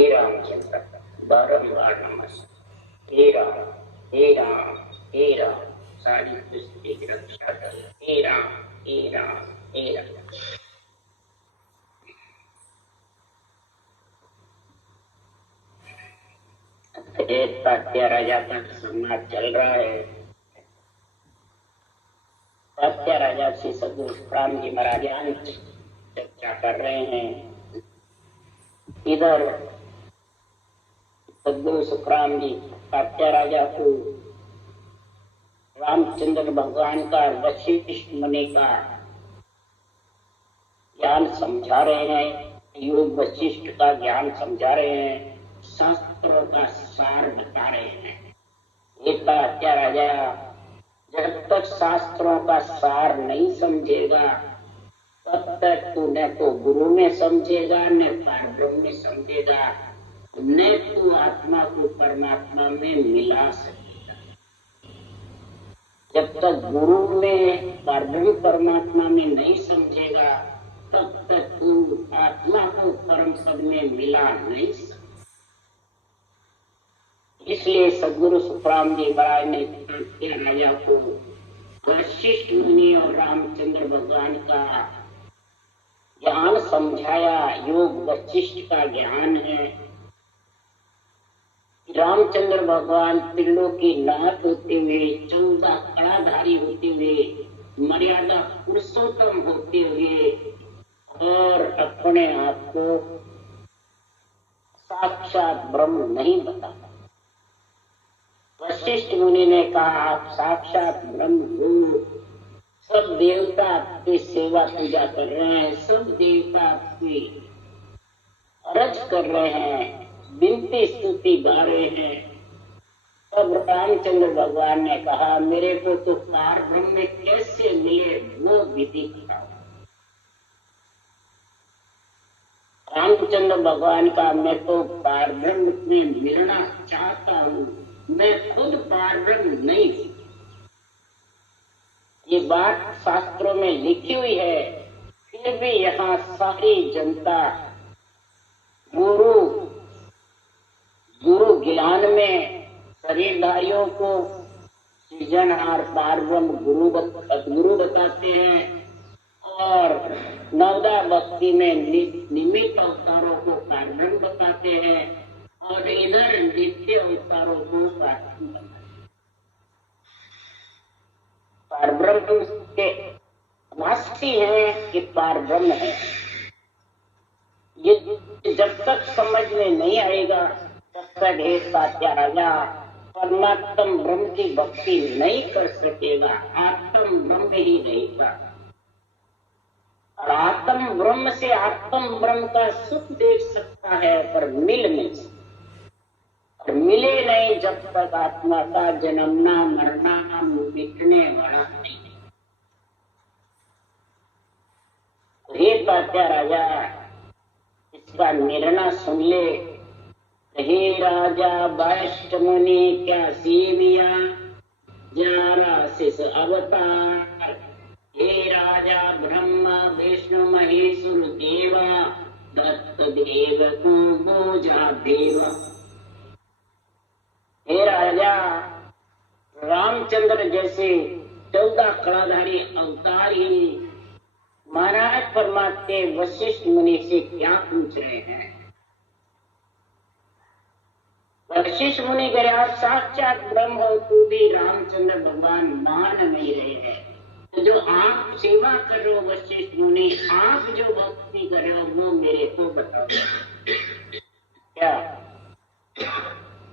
हे रामचंद्र बारंबार नमस्ते। हे राम हे राम हे राम सारी सृष्टि की रक्षा कर। हे राम हे राम हे राम। तात्या राजा का संवाद चल रहा है। तात्या राजा से सदगुरु राम जी महाराज चर्चा कर रहे हैं। इधर सदगुरु सुखराम जी तात्या राजा को रामचंद्र भगवान का वशिष्ठ मुनि का ज्ञान समझा रहे हैं, योग वशिष्ठ का ज्ञान समझा रहे हैं, शास्त्रों का सार बता रहे हैं। ये तात्या राजा जब तक शास्त्रों का सार नहीं समझेगा तब तक तू न तो गुरु में समझेगा न परब्रह्म में समझेगा, न तू आत्मा को परमात्मा में मिला सकेगा। जब तक गुरु में परब्रह्म परमात्मा में नहीं समझेगा तब तक तू आत्मा को परम पद में मिला नहीं सकता। इसलिए सदगुरु सुखराम जी महाराज ने तात्या राजा को वशिष्ठ मुनि और रामचंद्र भगवान का ज्ञान समझाया। योग वशिष्ठ का ज्ञान है। रामचंद्र भगवान पिल्लों की नाथ होते हुए, 14 कड़ाधारी होते हुए, मर्यादा पुरुषोत्तम होते हुए और अपने आप को साक्षात ब्रह्म नहीं बताता। वशिष्ठ मुनि ने कहा आप साक्षात ब्रह्म हो। सब देवता आपकी सेवा पूजा कर रहे हैं, सब देवता आपकी अरज कर रहे हैं, विनती स्तुति गा रहे हैं। तब रामचंद्र भगवान ने कहा मेरे को तो पार ब्रह्म में कैसे मिले वो विधि बताओ। रामचंद्र भगवान का मैं तो पार ब्रह्म में मिलना चाहता हूँ, मैं खुद पार ब्रह्म नहीं हूँ। ये बात शास्त्रों में लिखी हुई है, फिर भी यहाँ सारी जनता गुरु ज्ञान में शरीरधारियों को सृजनहार पार ब्रह्म सदगुरु बताते हैं और नवदा भक्ति में निमित्त अवतारों को पार ब्रह्म बताते हैं और इधर नित्य अवतारों को पार ब्रह्म के वास्ती है कि पार ब्रह्म है। ये जब तक समझ में नहीं आएगा तब तक हे तात्या राजा परमात्म ब्रह्म की भक्ति नहीं कर सकेगा, आत्म ब्रह्म ही रहेगा। और आत्म ब्रह्म से आत्म ब्रह्म का सुख देख सकता है पर मिल नहीं सकता। और मिले नहीं जब तक आत्मा का जन्मना मरना मिटने वाला नहीं। हे तात्या राजा इसका निर्णय सुन ले। हे राजा वशिष्ठ मुनि क्या सेविया जारा शिष अवतार। हे राजा ब्रह्मा विष्णु महेश्वर देवा दत्त देव को बोझा देवा। हे राजा रामचंद्र जैसे 14 कड़ाधारी अवतार ही महाराज परमात्मा वशिष्ठ मुनि से क्या पूछ रहे हैं। वशिष्ठ मुनि अगर आप साक्षात ब्रह्म हो तो भी रामचंद्र भगवान मान नहीं रहे हैं। तो जो आप सेवा कर रहे हो वशिष्ठ मुनि, आप जो भक्ति कर रहे हो वो मेरे को बताओ क्या।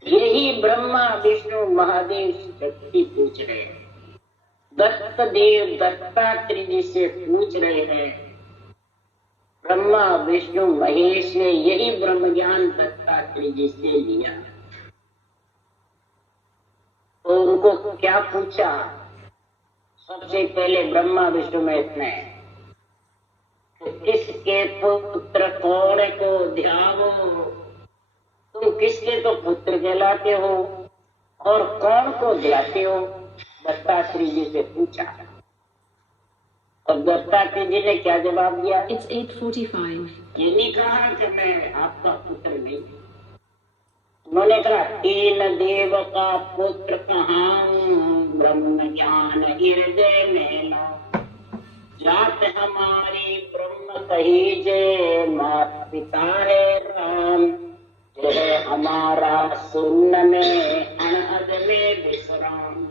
यही ब्रह्मा विष्णु महादेव शक्ति पूछ रहे हैं, दत्त देव दत्तात्रेय जी से पूछ रहे हैं। ब्रह्मा विष्णु महेश ने यही ब्रह्म ज्ञान दत्तात्रेय जी से लिया। तो उनको क्या पूछा? सबसे पहले ब्रह्मा विष्णु महेश ने किसके पुत्र कौन को ध्यावो, तुम किसके तो पुत्र कहलाते हो और कौन को ध्याते हो, दत्तात्रेय जी से पूछा। और दत्तात्रेय जी ने क्या जवाब दिया? It's 8:45. ये नहीं कहा कि मैं आपका पुत्र नहीं, उन्होंने कहा तीन देव का पुत्र कहाँ, ब्रह्म ज्ञान हृदय में ला, जात हमारी ब्रह्म कही जे, मात पिता है राम, यह हमारा सुन्न में अनहद में विश्राम।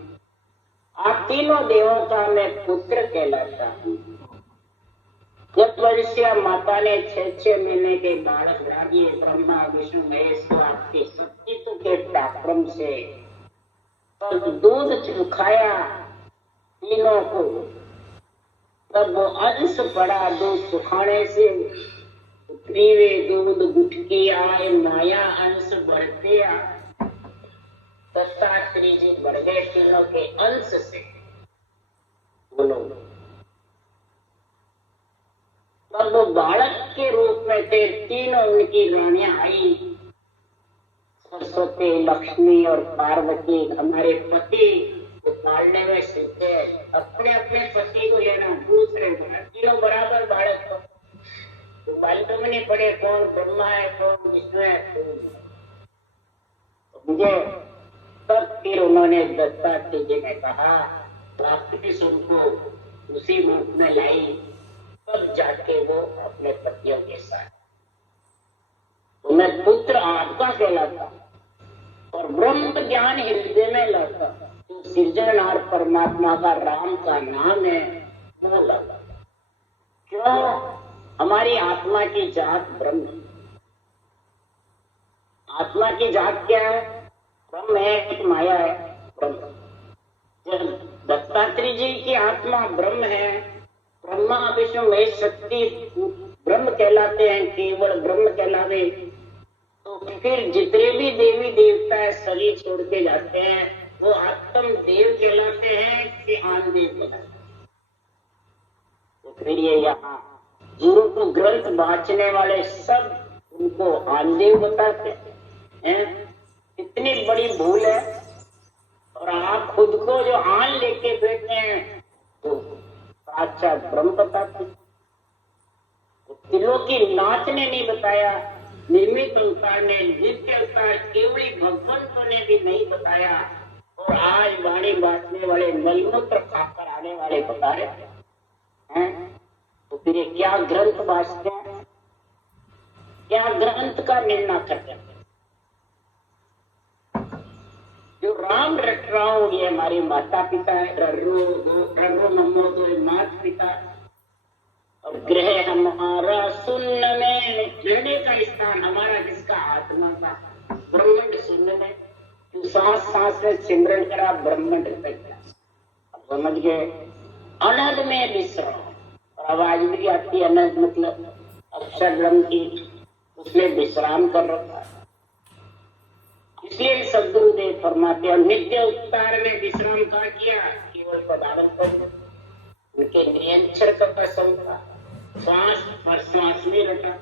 आप तीनों देवों का मैं पुत्र कहलाता हूँ। गत वर्ष माता ने 6 महीने के बालक दिए, ब्रह्मा विष्णु महेश को आपके सत्तित्व के पराक्रम से, तब दूध चुखाया तीनों को, तब वो अंश पड़ा दूध सुखाने से, पीवे दूध गुटकी आए, माया अंश बढ़ते आ, दत्तात्रेय जी बढ़ गए तीनों के अंश से। बोलो, तब वो बालक के रूप में थे, तीनों उनकी रानियां आई, सरस्वती, लक्ष्मी और पार्वती। हमारे पति को पालने में सीखे, अपने अपने पति को लेना, दूसरे तीनों बराबर बालक को तो मालूम नहीं पड़े कौन ब्रह्मा है कौन विष्णु है। मुझे तब फिर उन्होंने दत्तात्रेय जी ने कहा, वापिस उनको उसी रूप में लाई, तब जाके वो अपने पतियों के साथ। तो मैं पुत्र आपका कहलाता और ब्रह्म ज्ञान हृदय में लाता, तो सृजनहार परमात्मा का राम का नाम है वो लगा। क्यों? हमारी आत्मा की जात ब्रह्म। आत्मा की जात क्या है? ब्रह्म है, एक माया है ब्रह्म। जब दत्तात्रेय जी की आत्मा ब्रह्म है, ब्रह्मा विष्णु महेश शक्ति ब्रह्म कहलाते हैं, केवल ब्रह्म कहलावे, तो फिर जितने भी देवी देवता है सभी छोड़ के जाते हैं, वो आत्म देव कहलाते हैं कि आन देव कहलाते हैं। तो फिर ये यहाँ जिनको ग्रंथ बांचने वाले सब उनको आनदेव बताते हैं। इतनी बड़ी भूल है। और आप खुद को जो आन लेके बैठे हैं तो साक्षात ब्रह्म बताते। त्रिलोकी नाथ ने नहीं बताया, निर्मित अवतार ने, नित्य अवतार केवली भगवंतों ने भी नहीं बताया, और आज वाणी बांटने वाले मलमूत्र खाकर आने वाले बता रहे हैं। तो फिर क्या ग्रंथ बांटते हैं, क्या ग्रंथ का निर्णय करते हैं? जो राम रट रहा हूं ये हमारे माता पिता है, रर्रो मम्मो तो माता पिता, और ग्रह हमारा शून्य में, रहने का स्थान हमारा जिसका आत्मा का ब्रह्मांड शून्य में, तो सांस सांस में सिमरन करा ब्रह्मांड तक। समझ गए? अनंत में विश्राम। और आवाज भी आती है अनंत मतलब अक्षर ब्रह्म की, उसने विश्राम कर रखा है। इसलिए सदगुरुदेव फरमाते हैं नित्य अवतार में विश्राम का किया, केवल पदार्थ पर उनके नियंत्रण का संता श्वास और श्वास में रटा।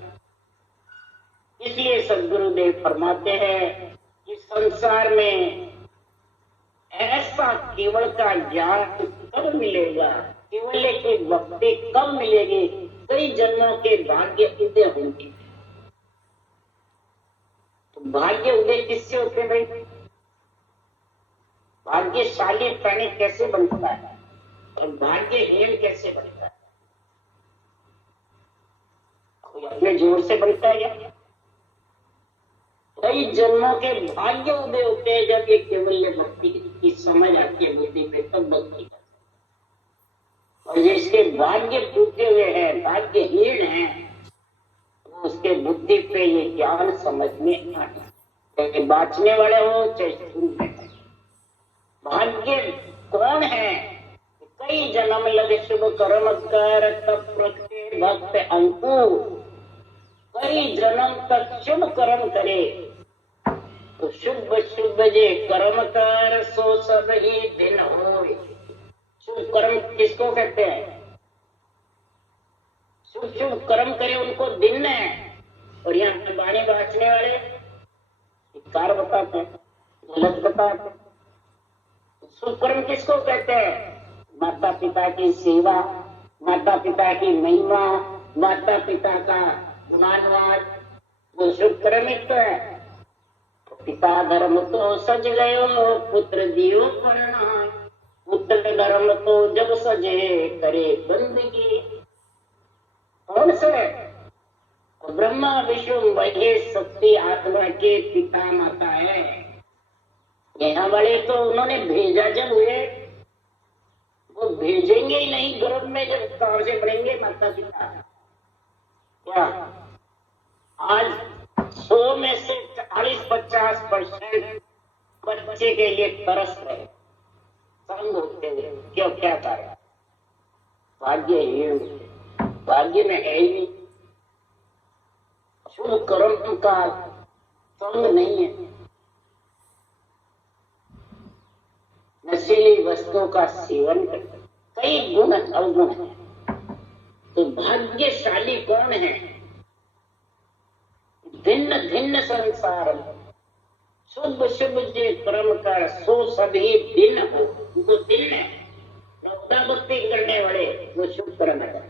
इसलिए सदगुरुदेव फरमाते हैं कि संसार में ऐसा केवल का ज्ञान कब मिलेगा, केवल की भक्ति कब मिलेगी? कई जन्मों के भाग्य उदय होंगे। तो भाग्य उदय किससे होते भाई? भाग्यशाली प्राणी कैसे बनता है और भाग्यहीन कैसे बनता है? कोई अपने जोर से बनता है क्या? कई जन्मों के भाग्य उदय होते हैं जब ये केवल भक्ति की समझ आती है बुद्धि पे, तब भक्ति करते। और जिसके भाग्य टूटे हुए हैं, भाग्यहीन हैं, तो उसके बुद्धि पे ये ज्ञान समझ में आता है, चाहे बांचने वाले हो चाहे सुनने। भाग्य कौन है? कई जन्म लगे शुभ कर्म कर तब प्रगटे भक्त अंकुर। कई जन्म तक शुभ कर्म करे तो शुभ शुभ जे कर्म कर सो सब ही दिन हो। शुभ कर्म किसको कहते हैं? शुभ शुभ कर्म करे उनको दिन है। और यहाँ बाणी बांचने वाले कार बताते हैं, गलत बताते हैं। शुभ कर्म किसको कहते हैं? माता पिता की सेवा, माता पिता की महिमा, माता पिता का गुणानुवाद, वो शुभ कर्म ही तो है। पिता धर्म तो सज गयो पुत्र दियो परिणाम, पुत्र धर्म तो जब सजे करे बंदगी। कौन से? ब्रह्मा विष्णु महेश शक्ति आत्मा के पिता माता है। यहाँ वाले तो उन्होंने भेजा जब हुए, वो भेजेंगे ही नहीं गर्भ में जब कहाँ से बनेंगे माता पिता। क्या आज 100 में से 40-50% बच्चे के लिए तरस रहे, संग होते हुए, क्यों? क्या कारण? भाग्यहीन, भाग्य में है ही नहीं, शुभ कर्म का संग नहीं है, नशीली वस्तुओं का सेवन करते, कई गुण अवगुण है। तो भाग्यशाली कौन है? भिन्न भिन्न संसार में शुभ शुभ जे कर्म कर सो सभी दिन हो, वो दिन है। नौदा भक्ति करने वाले वो शुभ कर्म है,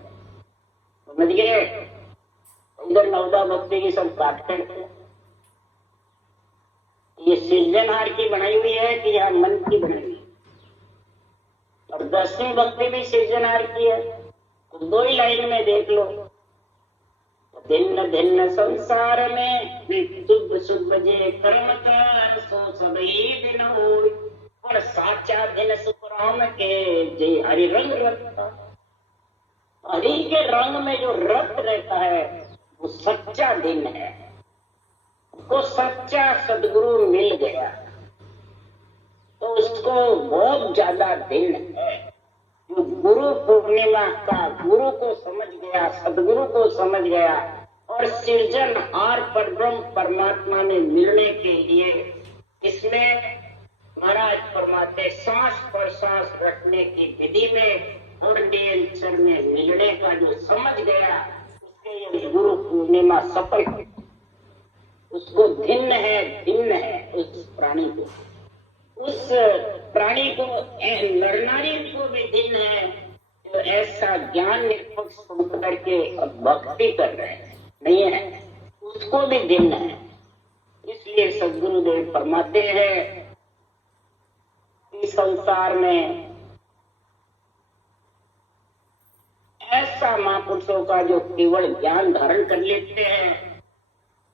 समझ गए? इधर नौदा भक्ति की सब बात करते हैं। ये सृजनहार की बनाई हुई है कि यहाँ मन की बनाई हुई है? और 10वीं भक्ति भी सृजनहार की है, तो 2 ही लाइन में देख लो। भिन्न भिन्न संसार में शुभ शुभ जे कर्म कर सो सभी दिन होय, पर साचा दिन सुखराम के जे हरि रंग रखता। हरि के रंग में जो रत रहता है वो सच्चा दिन है, उसको सच्चा सदगुरु मिल गया तो उसको बहुत ज्यादा दिन है। जो गुरु पूर्णिमा का गुरु को समझ गया, सदगुरु को समझ गया और सृजनहार परब्रह्म परमात्मा में मिलने के लिए इसमें महाराज फरमाते सांस पर सांस रखने की विधि में और नियंत्रण में मिलने का जो समझ गया उसके ये गुरु पूर्णिमा सफल है। उसको भिन्न है उस प्राणी को, उस प्राणी को, नर नारी को भी भिन्न है जो ऐसा ज्ञान निष्पक्ष सुन करके भक्ति कर रहे हैं, नहीं है, उसको भी भिन्न है। इसलिए सदगुरुदेव फरमाते हैं कि संसार में ऐसा महापुरुषों का जो केवल ज्ञान धारण कर लेते हैं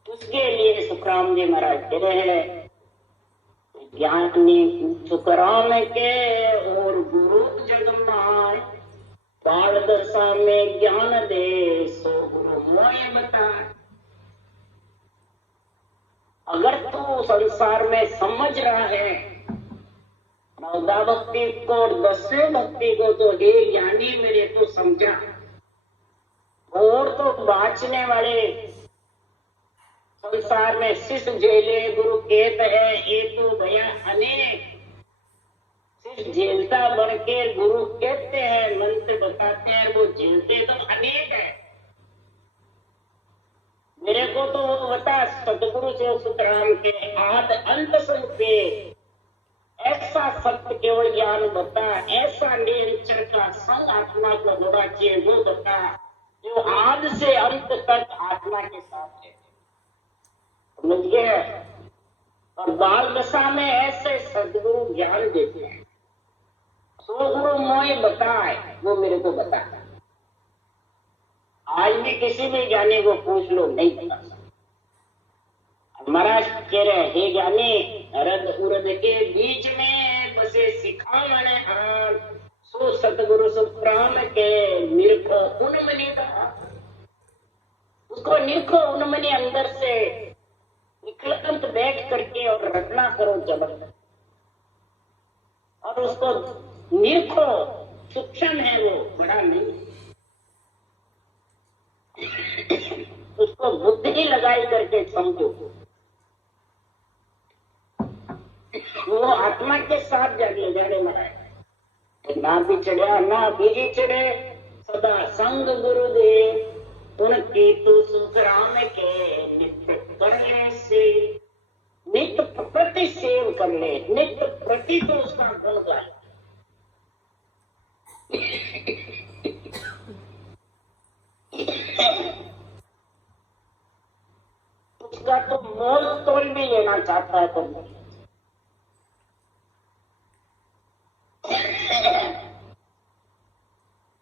उसके लिए सुखराम जी महाराज कह रहे हैं, ज्ञानी सुखराम के और गुरु जगमाय, बाल दशा में ज्ञान दे सो गुरु मोय बता। अगर तू संसार में समझ रहा है नवदा भक्ति को और 10वें भक्ति को, तो हे ज्ञानी मेरे को समझा। और तो बाँचने वाले संसार में शिष झेले गुरु केत है, ये तो भैया अनेक शिष झेलता बन के गुरु कहते हैं, मंत्र बताते हैं, वो झेलते तो अनेक है। मेरे को तो वो बता सतगुरु से सुखराम के आद अंत संग ऐसा सत्य केवल ज्ञान बता, ऐसा निरंतर का संग आत्मा को होना चाहिए वो बता जो आद से अंत तक आत्मा के साथ है, समझ गए? और बाल दशा में ऐसे सदगुरु ज्ञान देते हैं, सो गुरु मोय बताए, वो मेरे को बता। आज भी किसी भी ज्ञानी को पूछ लो नहीं बता सकता। महाराज कह रहे हे ज्ञानी, रद उरद के बीच में बसे सिखावने हाल, सो सतगुरु सुखराम के निरखो उन्मनी कहा। उसको निरखो उन्मनी, अंदर से निकलंत बैठ करके और रटना करो जबरदस्त, और उसको निरखो। सूक्ष्म है वो, बड़ा नहीं। उसको बुद्धि लगाई करके समझो। वो आत्मा के साथ जाने जाने महाराज ना भी चढ़ा ना भी चढ़े, सदा संग गुरुदेव उनकी तू सुखराम के नित्य करने से, नित्य प्रति सेव कर ले, नित्य प्रति तो उसका गुण गाए। उसका तो मोल तोल भी लेना चाहता है तो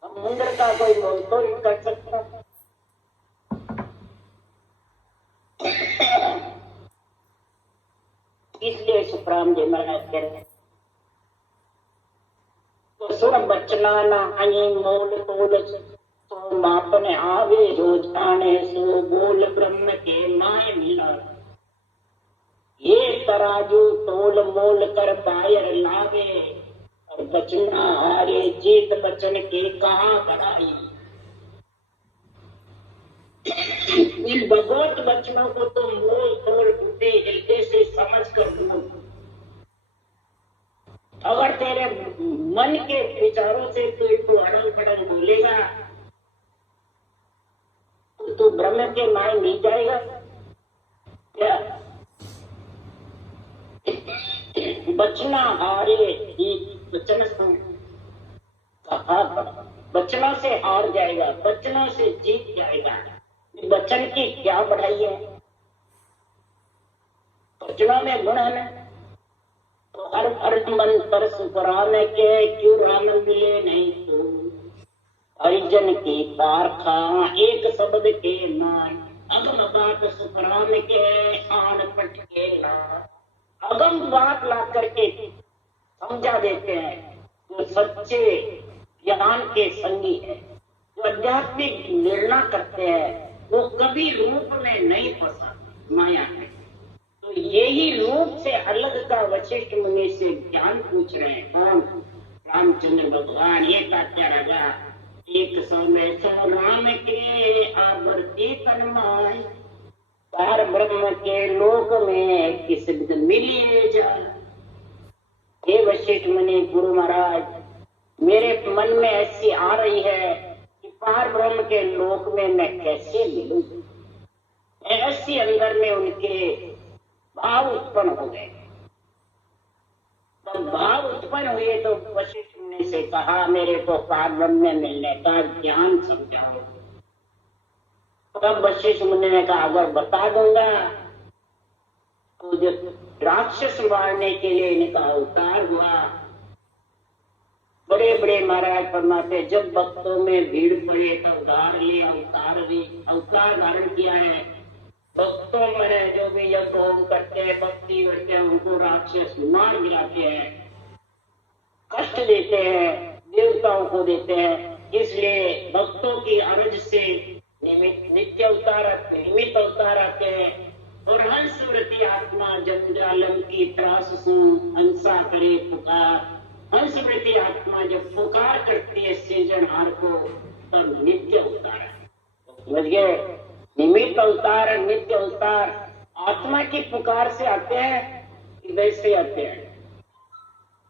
समुद्र का कोई मोल तो नहीं कर सकता। इसलिए सुखराम जी महाराज कह रहे तो सुन बचना नाही मोल तोल तो मापन आवे रोज आने सो बोल ब्रह्म के माय मिला। ये तराजू तोल मोल कर बायर लावे और बचना हारे जीत बचन के कहा बढ़ाई। इन भगवत वचनों को तो मोल तोल बुद्धि हृदय से समझ कर बोल। अगर तेरे मन के विचारों से तू अड़ंग फड़ंग बोलेगा तो तू ब्रह्म के माय मिल जाएगा क्या? बचना हारे वचन कहा बचनों से हार जाएगा, बचनों से जीत जाएगा। वचन की क्या बढ़ाई है? वचनों में गुण है ना। तो हर मन पर सुखराम के क्यों राम मिले नहीं तो हरिजन की पारखा एक शब्द के मान अगम बात सुखराम के आन पट के ना। अगम बात ला करके समझा देते हैं। जो सच्चे ज्ञान के संगी है, जो आध्यात्मिक निर्णय करते हैं, वो कभी रूप में नहीं फंसा माया में। तो यही रूप से अलग का वशिष्ठ मुनि से ज्ञान पूछ रहे हैं। कौन? रामचंद्र भगवान। ये तात्या राजा एक समय सो राम के आवर्ती तन्माय पार ब्रह्म के लोक में किस विध मिलिए जा। हे वशिष्ठ मुनि गुरु महाराज, मेरे मन में ऐसी आ रही है कि पार ब्रह्म के लोक में मैं कैसे मिलूं। ऐसी अंदर में उनके भाव उत्पन्न हो गए। तो भाव उत्पन्न हुए तो वशिष्ठ मुनि से कहा मेरे को पार ब्रह्म में मिलने का ज्ञान समझाओ। तब वशिष्ठ मुनि ने कहा अगर बता दूंगा तो जो राक्षस मारने के लिए इनका अवतार हुआ। बड़े बड़े महाराज फरमाते जब भक्तों में भीड़ पड़े तब उधार लिए अवतार धारण किया है। भक्तों में जो भी यज्ञ होम करते हैं, भक्ति करते हैं, उनको राक्षस मार गिराते हैं, कष्ट देते हैं, देवताओं को देते हैं। इसलिए भक्तों की अरज से नित्य निमित्त अवतार आते हैं। और हंस वृत्ति आत्मा जब जालम की त्रास सु हंसा करे पुकार। हंस वृत्ति आत्मा जब पुकार करती है सृजनहार को तब नित्य अवतार है। समझ गए? निमित्त अवतार, नित्य अवतार आत्मा की पुकार से आते हैं, वैसे आते हैं।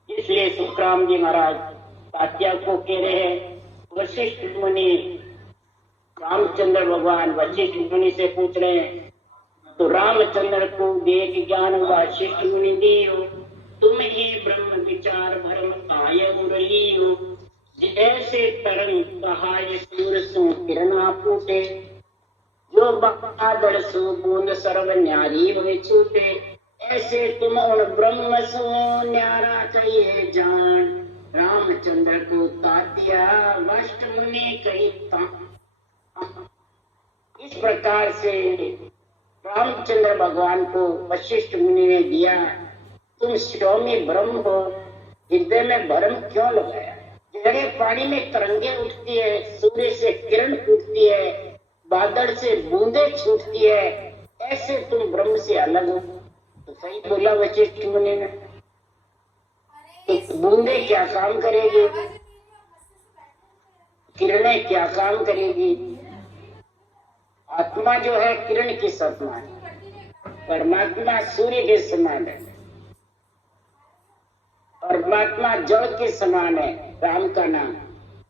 इसलिए सुखराम जी महाराज तात्या को कह रहे हैं वशिष्ठ मुनि, रामचंद्र भगवान वशिष्ठ मुनि से पूछ रहे हैं। तो रामचंद्र को देख ज्ञान वशिष्ठ मुनि दियो, तुम ही ब्रह्म विचार भरम काय मुरली हो। जैसे तरंग कहाय सूर सु किरणा फूटे, जो बादल सु बूंद सर्व न्यारी हुए छूटे। ऐसे तुम उन ब्रह्म सु न्यारा कहिए जान। रामचंद्र को तात्या वशिष्ठ मुनि कही ता। इस प्रकार से रामचंद्र भगवान को वशिष्ठ मुनि ने दिया। तुम स्वामी ब्रह्म हो, हृदय में भ्रम क्यों लगाया? जड़े पानी में तरंगे उठती है, सूर्य से किरण फूटती है, बादल से बूंदे छूटती है, ऐसे तुम ब्रह्म से अलग हो। तो सही बोला वशिष्ठ मुनि ने। तो बूंदे क्या काम करेगी, किरणें क्या काम करेगी? आत्मा जो है किरण की समान है, परमात्मा सूर्य के समान है, परमात्मा जल के समान है, राम का नाम।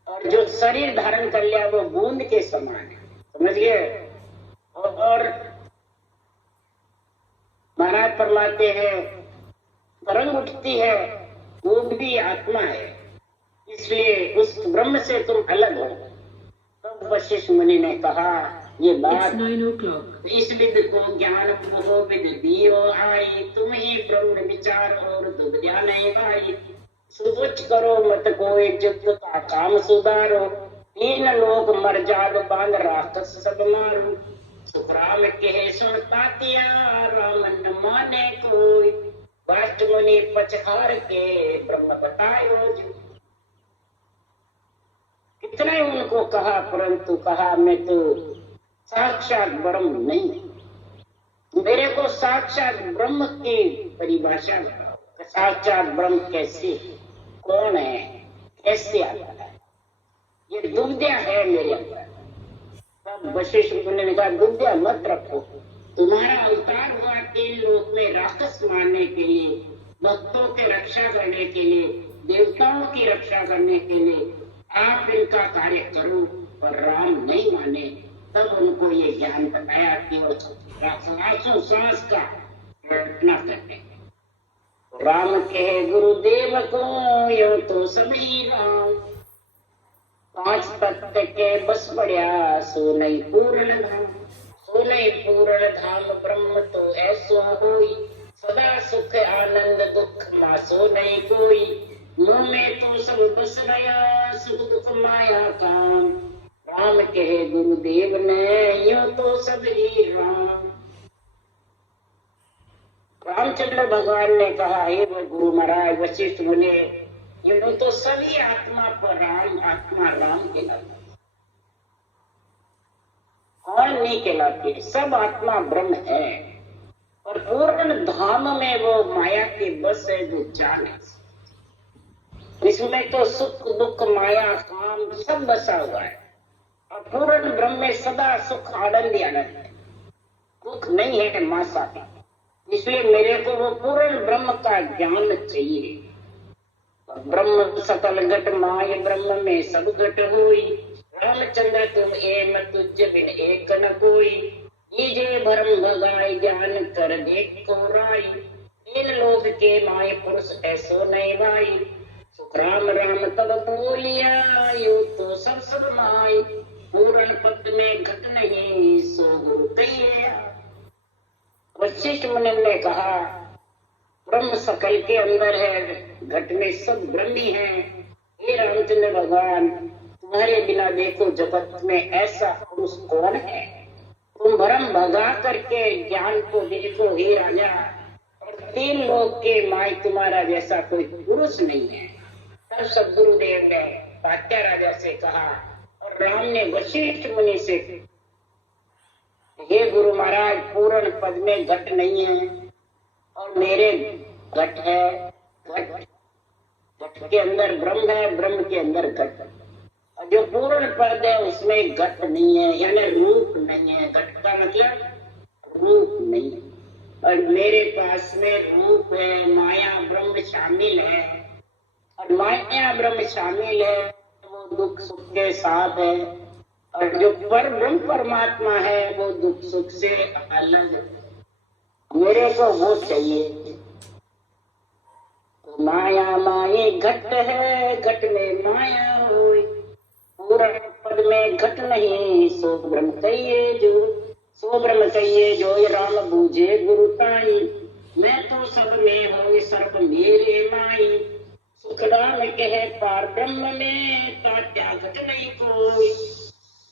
और जो शरीर धारण कर लिया वो बूंद के समान है। समझ गए? और महाराज फरमाते हैं तरंग उठती है वो भी आत्मा है, इसलिए उस ब्रह्म से तुम अलग हो। तब वशिष्ठ मुनि ने कहा ये बात इस विद को ज्ञान मोह विद दियो आई, तुम ही ब्रह्म विचार और दुविधा नहीं भाई। सोच करो मत कोई जग का काम सुधारो, तीन लोग मर जाद बांध राक्षस सब मारो। सुखराम कहे सुन तातिया, राम न माने कोई, वाष्ट मुनि पचहार के ब्रह्म बताए रोज। कितना ही उनको कहा, परंतु कहा मैं तो साक्षात ब्रह्म नहीं। मेरे को साक्षात ब्रह्म की परिभाषा बताओ, साक्षात ब्रह्म कैसे, कौन है, कैसे आता है? ये दुविधा है मेरे अंदर। तब वशिष्ठ ने कहा दुविधा मत रखो, तुम्हारा अवतार हुआ तीन लोक में राक्षस मारने के लिए, भक्तों की रक्षा करने के लिए, देवताओं की रक्षा करने के लिए। आप इनका कार्य करो, पर राम नहीं माने। तब उनको ये ज्ञान बताया कि वो राक्षसों सांस का रटना करने। राम कहे गुरुदेव को यो तो सभी राम, पांच तत्व के बस बढ़िया सो नहीं पूर्ण धाम। सो नहीं पूर्ण धाम ब्रह्म तो ऐसो होई, सदा सुख आनंद दुख मासो नहीं कोई। मुंह में तो सब बस गया सुख दुख माया काम, राम कहे गुरुदेव ने यो तो सब ही राम। रामचंद्र भगवान ने कहा हे गुरु महाराज वशिष्ठ मुनि, यो तो सभी आत्मा पर राम, आत्मा राम कहलाती, कौन नहीं कहलाती? सब आत्मा ब्रह्म है, और पूर्ण धाम में वो माया के बस है जो जान है। इसमें तो सुख दुख माया काम सब बसा हुआ है, और पूर्ण ब्रह्म में सदा सुख आनंद ही आनंद है, दुख नहीं है मां साथी। इसलिए मेरे को वो पूर्ण ब्रह्म का ज्ञान चाहिए। ब्रह्म सकल घट माय ब्रह्म में सब घट हुई, रामचंद्र तुम एम तुझ बिन एक न कोई। नीजे भरम भगाई ज्ञान कर देख को राई, तीन लोक के माय पुरुष ऐसो नहीं भाई। सुखराम राम तब बोलिया यो तो सब सब माई, पूर्ण पद में घट नहीं सो गुरु कहिए। वशिष्ठ मुनि ने कहा ब्रह्म सकल के अंदर है, घट में सब ब्रह्मी है। हे रामचंद्र भगवान, तुम्हारे बिना देखो जगत में ऐसा पुरुष कौन है? तुम भरम भगा करके ज्ञान को देखो हे राजा, और तीन लोक के माय तुम्हारा जैसा कोई पुरुष नहीं है। तब सदगुरुदेव ने तात्या राजा से कहा, और राम ने वशिष्ठ मुनि से, हे गुरु महाराज पूर्ण पद में घट नहीं है, और मेरे घट है। घट के अंदर ब्रह्म है, ब्रह्म के अंदर घट, और जो पूर्ण पद है उसमें घट नहीं है, यानी रूप नहीं है। घट का मतलब रूप नहीं है, और मेरे पास में रूप है, माया ब्रह्म शामिल है, और माया ब्रह्म शामिल है वो दुख सुख के साथ है, और जो पर ब्रह्म परमात्मा है वो दुख सुख से अलग है। मेरे को वो चाहिए। माया माये घट है, घट में माया होई, पूर्ण पद में घट नहीं सो ब्रह्म कहिए जो। सो ब्रह्म कहिए जो राम बूझे गुरु ताई, मैं तो सब में हो सर्व मेरे माई। सुखराम कहे पार ब्रह्म में तात्या घट नहीं कोई,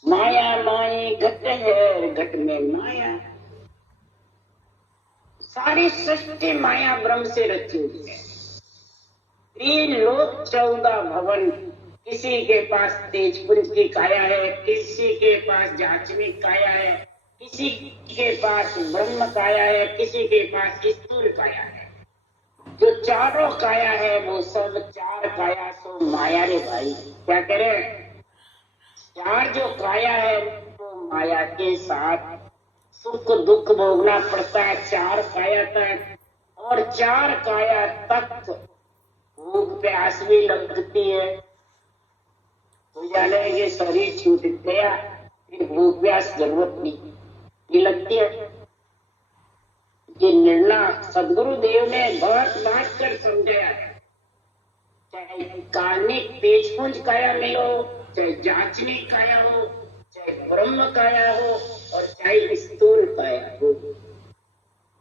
माया माई घट है, घट में माया। सारी सृष्टि माया ब्रह्म से रची हुई है। तीन लोक 14 भवन, किसी के पास तेजपुंज की काया है, किसी के पास जाचनिक काया है, किसी के पास ब्रह्म काया है, किसी के पास स्थूल काया है। जो चारों काया है वो सब चार काया सो माया रे भाई। क्या करें? चार जो काया है वो माया के साथ सुख दुख भोगना पड़ता है चार काया तक, और चार काया तक भूख प्यास भी लगती है। तो जाने ये शरीर छूट गया, फिर भूख प्यास जरूरत नहीं लगती है। ये निर्णय सदगुरुदेव ने बहुत बात कर समझाया है। चाहे काल्पनिक तेजपुंज काया मिलो, चाहे जाचनिक काया हो, चाहे ब्रह्म काया हो, और चाहे स्थूल काया हो,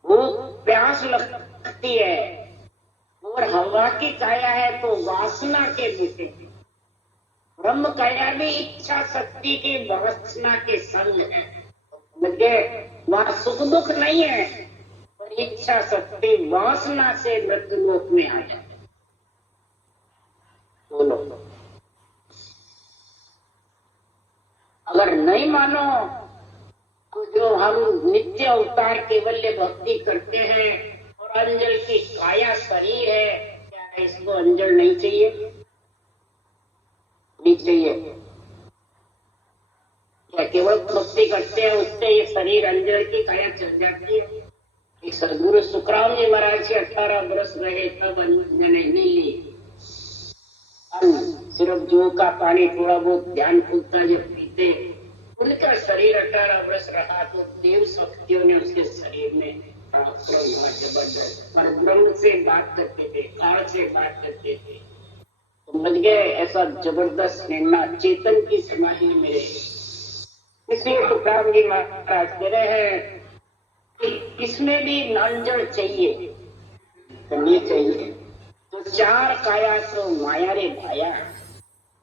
वो प्यास लगती है। और हवा की काया है तो वासना के बूते। ब्रह्म काया भी इच्छा शक्ति की वासना के संग है। मुझे वहां सुख दुख नहीं है, पर इच्छा शक्ति वासना से मृत्यु लोक में आ जाए। बोलो, अगर नहीं मानो तो जो हम नित्य अवतार केवल्य भक्ति करते हैं और अंजल की काया शरीर है, क्या इसको अंजल नहीं चाहिए? नहीं चाहिए। क्या केवल भक्ति करते हैं उससे ये शरीर अंजल की काया चल जाती है? एक सदगुरु सुखराम जी महाराज से 18 वर्ष रहे तब अंजन नहीं ली। सिर्फ जो का पानी थोड़ा बहुत ध्यान खुलता जब पीते, उनका शरीर 18 वर्ष रहा तो देव शक्तियों ने उसके शरीर में जबरदस्त पर ब्रह्म से बात करते थे, काल से बात करते थे। समझ गए? ऐसा जबरदस्त निर्णय चेतन की समाधि मिले। इसलिए सुखराम जी महाराज कह रहे हैं कि इसमें भी अंजल चाहिए, करनी चाहिए। तो चार काया तो माया रे भाया,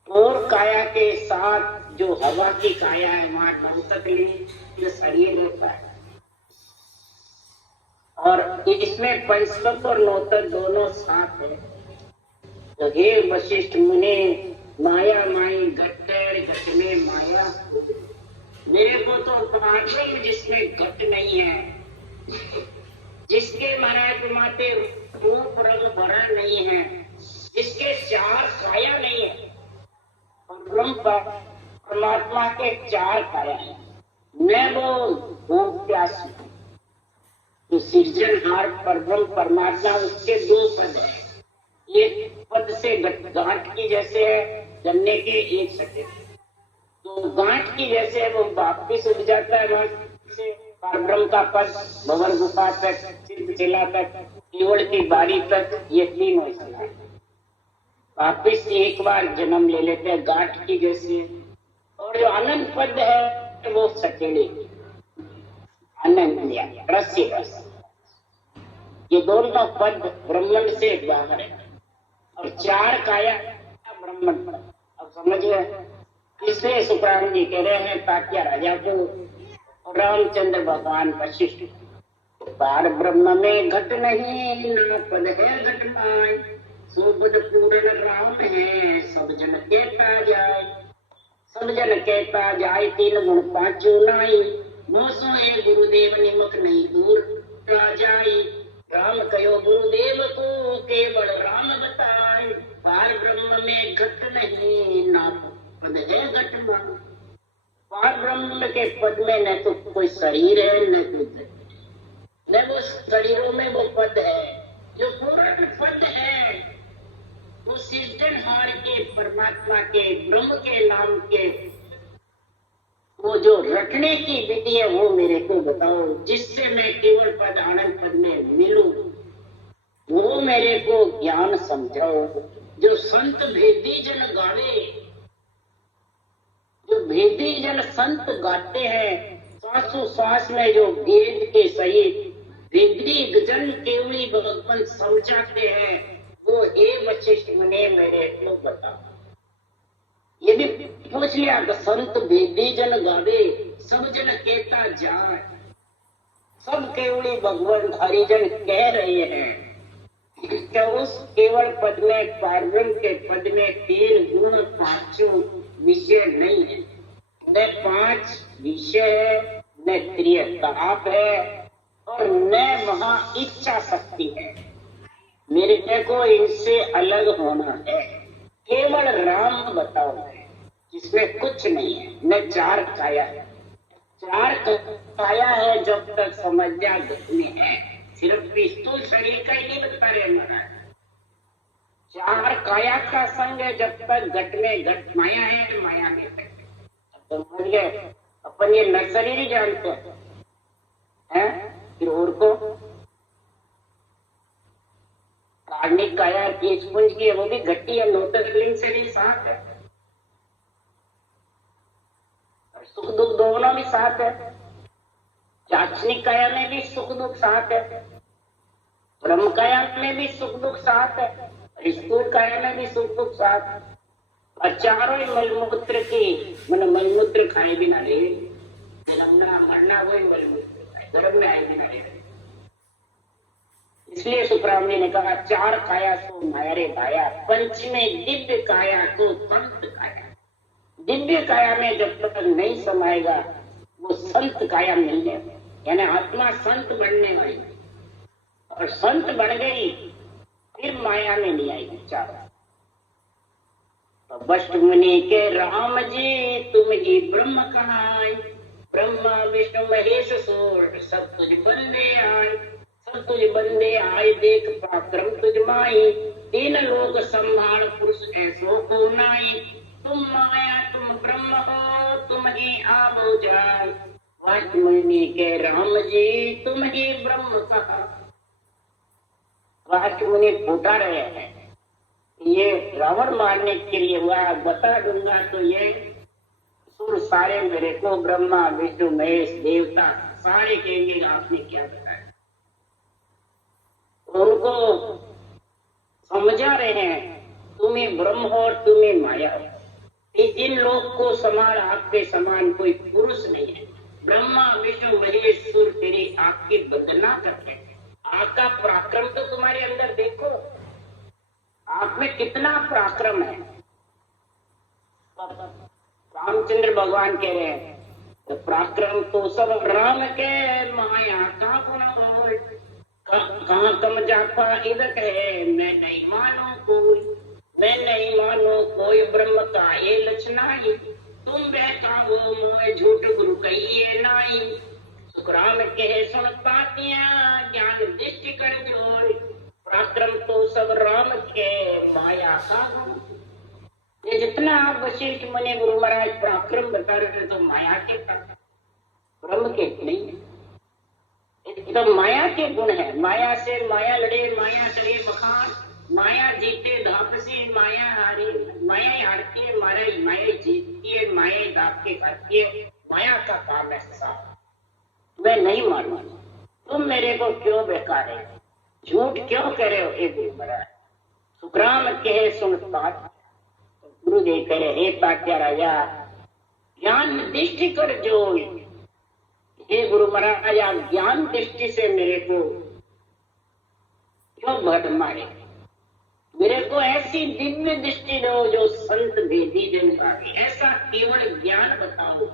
और काया के साथ जो हवा की काया है वहां नौतक जो शरीर रहता है। और इसमें पंचतत्व और नौतक दोनों साथ है। तो हे वशिष्ठ मुनि, माया माई घट घट में माया, मेरे को तो मालूम जिसमें घट नहीं है, जिसके महाराज माते रूप रंग वर्ण नहीं है, जिसके चार काया नहीं है। ब्रह्म परमात्मा के चार काया है। मैं वो प्यास तो सृजनहार परब्रह्म परमात्मा, उसके दो पद है। एक पद से गांठ की जैसे है, गन्ने के एक सके तो गांठ की जैसे है, वो वापिस उग जाता है वहां से। परब्रह्म का पद भंवर गुफा तक, चिल्ला तक, केवल की बारी तक, ये तीन हो सकता है। वापिस एक बार जन्म ले लेते हैं गांठ की जैसे। और जो आनंद पद है वो सकेले आनंद रस्य रस, ये दोनों पद ब्रह्मांड से बाहर है। और चार काया ब्रह्मांड पद। अब समझिए, इसलिए सुखराम जी कह रहे हैं तात्या राजा को और रामचंद्र भगवान वशिष्ठ, पार ब्रह्म में घट नहीं, न पद है घट माय, सुबुद पूर्ण राम है, सब जन कहता जाए, सब जन कहता जाए, तीन गुण पांचों नाई, मोसो ए गुरुदेव निमक नहीं दूर जाई, राम कयो गुरुदेव को केवल राम बताए, पार ब्रह्म में घट नहीं, ना पद है घट माय। पार ब्रह्म के पद में न तो कोई शरीर है, न कोई, न वो शरीरों में वो पद है। जो पूर्ण पद है वो सृजनहार के परमात्मा के ब्रह्म के नाम के, वो जो रटने की विधि है वो मेरे को बताओ, जिससे मैं केवल पद आनंद पद में मिलूं, वो मेरे को ज्ञान समझाओ। जो संत भेदी जन गावे, जो भेदी जन संत गाते हैं, श्वासों श्वास में जो वेद के सहित भेदी जन केवली भगवान समझाते हैं, वो ए वशिष्ठ मुने मेरे को बताओ। ये भी पूछ लिया तो संत वेदी जन गावे, सब जन कहता जाए, सब केवली भगवान हरिजन कह रहे हैं। क्या उस केवल पद में, पारब्रह्म के पद में तीन गुण पांचों विषय नहीं है, न पांच विषय है, न त्रिय ताप है, और न वहां इच्छा शक्ति है। मेरे को इनसे अलग होना है। केवल राम बताओ जिसमें कुछ नहीं है, न चार काया है। चार काया है जब तक समझ जा में है, सिर्फ स्थूल शरीर का ही नहीं बता रहे महाराज। चार काया का संग है जब तक घट में घट माया है, तो माया में तो समझ गए। अपन ये नर्सरी नहीं जानते हैं, फिर और को कार्मिक काया बीज पुंज की है, वो भी घटी है, नौतक लिंग से भी साथ है, सुख दुख दोनों भी साथ है। चाशनिक काया में भी सुख दुख साथ है, ब्रह्म काया में भी सुख दुख साथ है, स्थूल काया में भी सुख दुख साथ है। और चारों ही मलमूत्र की मन मलमूत्र खाए बिना रहे, जन्मना मरना वही मलमूत्र खाए, गर्भ में आए बिना रहे। इसलिए सुब्राह्मण्य ने कहा चार काया सो माया रे भाया, पंचमे दिव्य काया तो संत काया। दिव्य काया में जब तक नहीं समाएगा वो संत काया मिलने, यानी आत्मा संत बनने वाली, और संत बन गई फिर माया में नहीं आएगी चार। तो वशिष्ठ मुनि के राम जी तुम ही ब्रह्म कहाय, ब्रह्मा विष्णु महेश सोर सब तुझ बंदे आए, सब तुझ बंदे आए देख पराक्रम तुझ माई, तीन लोग संभाल पुरुष ऐसो को नाई, तुम माया तुम ब्रह्म हो तुम ही आवो जाय, वशिष्ठ मुनि के राम जी तुम ही ब्रह्म कहा। वशिष्ठ मुनि फूटा रहे हैं, ये रावण मारने के लिए हुआ, बता दूंगा तो ये सुर सारे मेरे को ब्रह्मा विष्णु महेश देवता सारे कहेंगे आपने क्या बताया। उनको समझा रहे हैं तुम्हें ब्रह्म हो और तुम्हें माया हो, इन लोग को समान आपके समान कोई पुरुष नहीं है। ब्रह्मा विष्णु महेश सुर तेरी आपकी बदना करते हैं, आपका पराक्रम तो तुम्हारे अंदर देखो, आप में कितना पराक्रम है। रामचंद्र भगवान कह रहे हैं तो पराक्रम तो सब राम के, माया का गुण हो, कहाँ कम जापा इधर है, मैं नहीं मानो कोई, मैं नहीं मानो कोई ब्रह्म का ये लक्षणाई, तुम बहका हो मोए झूठ गुरु कहिए नाई, सुखराम कहे सुन पातिया ज्ञान दृष्टि कर जोड़, पराक्रम तो सब राम के माया का गुण। ये जितना आप वशिष्ठ मुनि गुरु महाराज पराक्रम बता रहे थे तो माया के ब्रह्म के नहीं, तो माया के गुण है। माया से माया लड़े, माया करे बखान, माया जीते धाप से माया हारे, माया हारती है माया जीतती है, माया दाप के करती है, माया का काम है साफ। मैं नहीं मानू, तुम मेरे को क्यों बेकार है, झूठ क्यों कह रहे हो हे गुरु महाराज। सुखराम कहे सुन बात, गुरुदेव कह रहे हे तात्या राजा ज्ञान दृष्टि कर जोड़, हे गुरु महाराज आप ज्ञान दृष्टि से मेरे को क्यों भट मारे, मेरे को ऐसी दिव्य दृष्टि दो जो संत भेदी जन का, ऐसा केवल ज्ञान बताओ,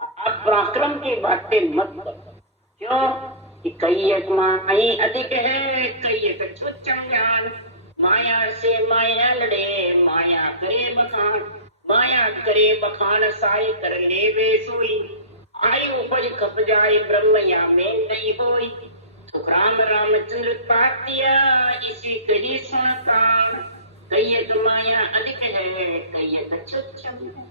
आप पराक्रम की बातें मत करो। क्यों कि कई एक माई अधिक है, कई एक छुच्चम ज्ञान, माया से माया लड़े, माया करे बखान, माया करे बखान साई कर ले वे सोई, आई उपज खप जाए ब्रह्म या में नहीं होई, सुखराम रामचंद्र पातिया इसी कही सुनता, कई एक माया अधिक है कई एक छुच्चम है।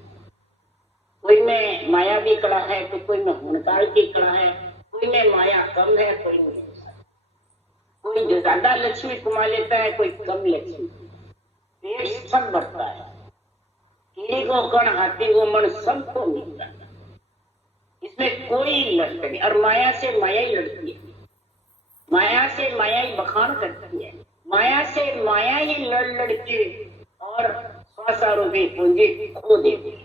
कोई में माया भी कड़ा है तो कोई में हुनकाल की कड़ा है, कोई में माया कम है कोई में, कोई ज्यादा लक्ष्मी कमा लेता है कोई कम लक्ष्मी, पेट सब बढ़ता है, कीड़ी को कण हाथी को मन सबको मिलता है, इसमें कोई लड़ता नहीं। और माया से माया ही लड़ती है, माया से माया ही बखान करती है, माया से माया ही लड़ लड़के और स्वासारूपी पूंजी खो देती है।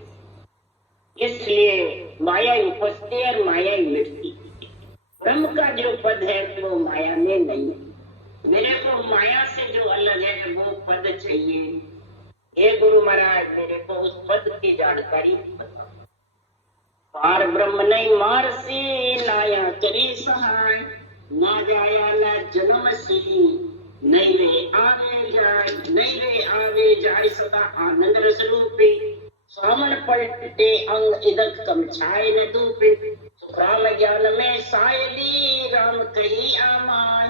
इसलिए माया ही उपजती है और माया ही मिटती है। ब्रह्म का जो पद है वो माया में नहीं है, मेरे को माया से जो अलग है वो पद चाहिए। हे गुरु महाराज मेरे को उस पद की जानकारी बताओ। पार ब्रह्म नहीं मारसी नाया करी सहाय, ना जाया ना जन्म सी, नहीं रे आवे जाए, नहीं रे आवे जाए सदा आनंद रस रूपी, सामन पलटे अंग इदक कम छाए न धूपे, सुखराम ज्ञान में सायली राम कही आमाय,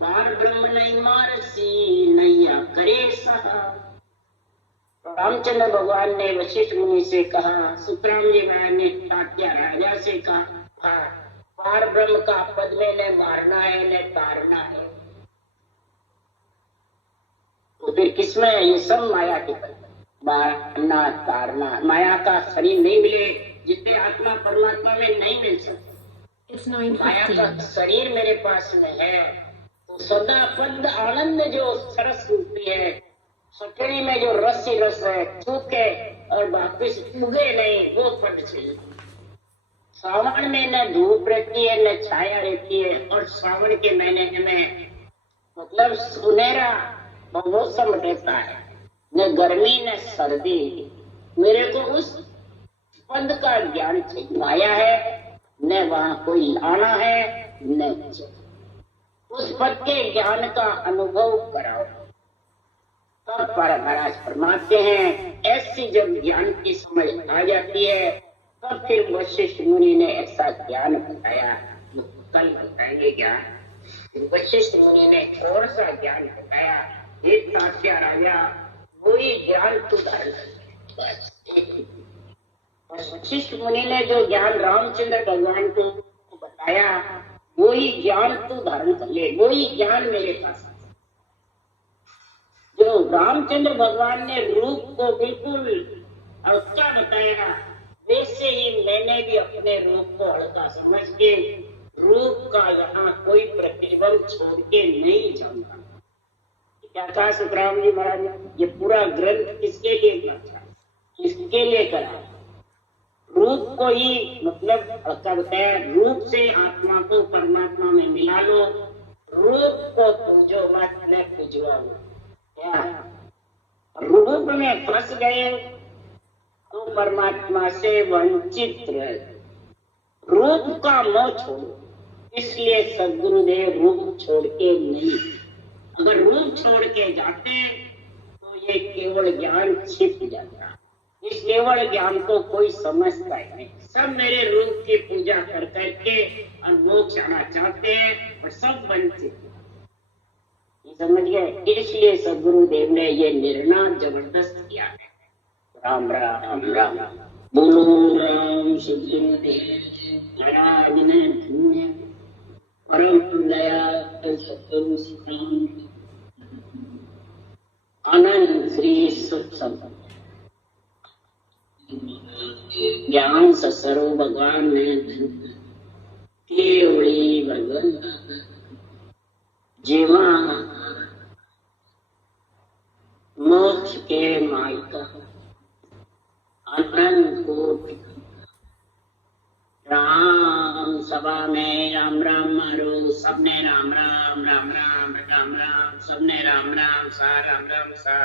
पार ब्रह्म नहीं मारसी नैया करे सहा। रामचंद्र भगवान ने वशिष्ठ मुनि से कहा, सुखराम जी ने तात्या राजा से कहा, हाँ पार ब्रह्म का पद में न मारना है न तारना है, तो फिर किसमें ये सब माया के पद, मारना तारना। माया का शरीर नहीं मिले जितने आत्मा परमात्मा में नहीं मिल सकते, It's माया का 9:15. शरीर मेरे पास में है, तो सदा पद आनंद जो सरस रूपी है, सटड़ी में जो रस ही रस है, चूके और वापिस उगे नहीं, वो पद चाहिए। सावन में न धूप रहती है न छाया रहती है, और सावन के महीने में मतलब सुनहरा मौसम रहता है, न गर्मी न सर्दी। मेरे को उस पद का ज्ञान चाहिए। माया है, न वहां कोई लाना है न उस पद के ज्ञान का अनुभव कराओ। तब पर महाराज फरमाते हैं, ऐसी जब ज्ञान की समझ आ जाती है, तब फिर वशिष्ठ मुनि ने ऐसा ज्ञान बताया, कल बताएंगे ज्ञान। वशिष्ठ मुनि ने थोड़ा सा ज्ञान बताया, एक तात्या राजा वही ज्ञान तू धारण कर। बस वशिष्ठ मुनि ने जो ज्ञान रामचंद्र भगवान को बताया, वही ज्ञान तू धारण कर ले, वही ज्ञान मेरे पास। जो रामचंद्र भगवान ने रूप को बिल्कुल हल्का बताया, वैसे ही मैंने भी अपने रूप को हल्का समझ के रूप का यहाँ कोई प्रतिबंध छोड़ के नहीं जाऊंगा। क्या कहा सुखराम जी महाराज ने? ये पूरा ग्रंथ किसके लिए करा था? किसके लिए करा? रूप को ही मतलब हल्का बताया, रूप से आत्मा को परमात्मा में मिला लो, रूप को पूजो मत, न पूजवाओ। क्या रूप में फंस गए तो परमात्मा से वंचित रहे। रूप का मोह छोड़ो, इसलिए सद्गुरुदेव रूप छोड़ के नहीं। अगर रूप छोड़ के जाते तो ये केवल ज्ञान छिप जाता। इस केवल ज्ञान को कोई समझता ही नहीं। सब मेरे रूप की पूजा कर करके और मोक्ष आना चाहते हैं, और सब वंचित। समझ गए? इसलिए सद्गुरुदेव ने ये निर्णय जबरदस्त किया है। राम राम राम बोलो राम सद्गुरुदेव महाराज ने धन्य परम दयाल सद्गुरु श्री आनंद श्री सुख संपन्न ज्ञान ससरो भगवान ने केवड़ी भगवान जीवा मोक्ष के मार्ग आनंद को राम सभा में राम राम मारो, सबने राम राम राम राम राम राम, सबने राम राम सा राम राम सा।